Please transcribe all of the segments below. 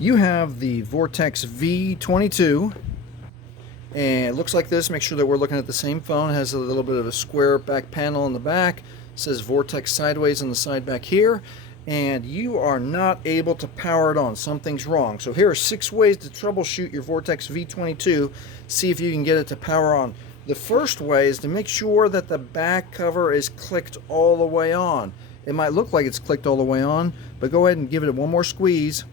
You have the Vortex V22, and it looks like this. Make sure that we're looking at the same phone. It has a little bit of a square back panel on the back. It says Vortex sideways on the side back here, and you are not able to power it on. Something's wrong. So here are 6 ways to troubleshoot your Vortex V22. See if you can get it to power on. The first way is to make sure that the back cover is clicked all the way on. It might look like it's clicked all the way on, but go ahead and give it one more squeeze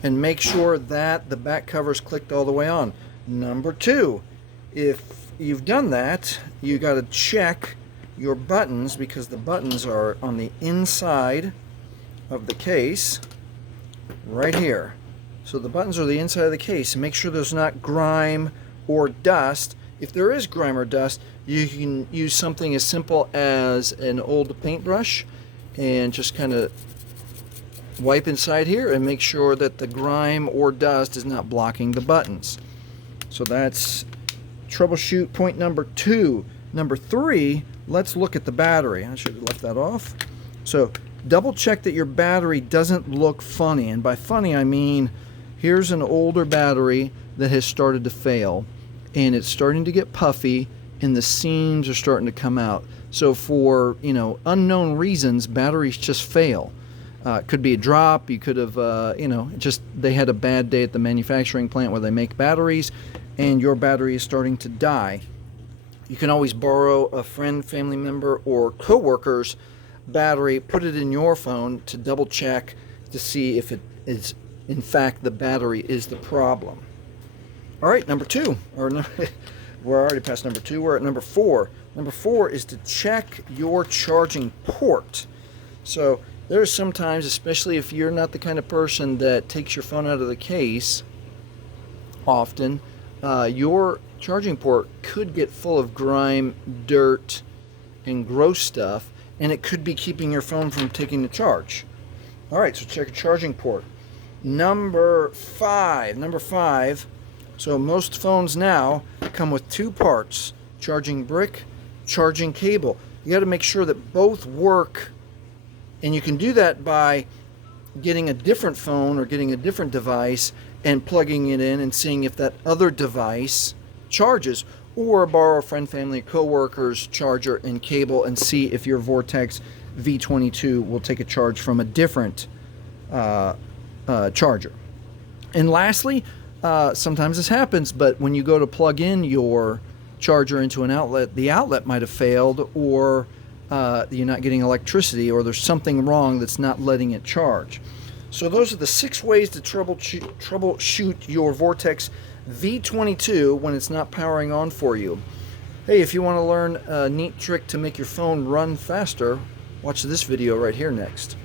and make sure that the back cover is clicked all the way on. Number 2, if you've done that, you got to check your buttons, because the buttons are on the inside of the case right here. So the buttons are the inside of the case. Make sure there's not grime or dust. If there is grime or dust, you can use something as simple as an old paintbrush and just kind of wipe inside here and make sure that the grime or dust is not blocking the buttons. So that's troubleshoot point number 2. Number 3, let's look at the battery. I should have left that off. So double check that your battery doesn't look funny, and by funny I mean here's an older battery that has started to fail, and it's starting to get puffy and the seams are starting to come out. So for unknown reasons, batteries just fail. It could be a drop. You could have, just they had a bad day at the manufacturing plant where they make batteries, and your battery is starting to die. You can always borrow a friend, family member, or coworker's battery, put it in your phone to double check to see if it is, in fact, the battery is the problem. All right, number 2, or we're already past number 2. We're at number 4. Number 4 is to check your charging port. So there are some times, especially if you're not the kind of person that takes your phone out of the case often, your charging port could get full of grime, dirt, and gross stuff, and it could be keeping your phone from taking the charge. All right, so check your charging port. Number 5. So most phones now come with 2 parts: charging brick, charging cable. You got to make sure that both work. And you can do that by getting a different phone or getting a different device and plugging it in and seeing if that other device charges, or borrow a friend, family, coworker's charger and cable and see if your Vortex V22 will take a charge from a different charger. And lastly, sometimes this happens, but when you go to plug in your charger into an outlet, the outlet might have failed, or you're not getting electricity, or there's something wrong that's not letting it charge. So those are the 6 ways to troubleshoot your Vortex V22 when it's not powering on for you. Hey, if you want to learn a neat trick to make your phone run faster, watch this video right here next.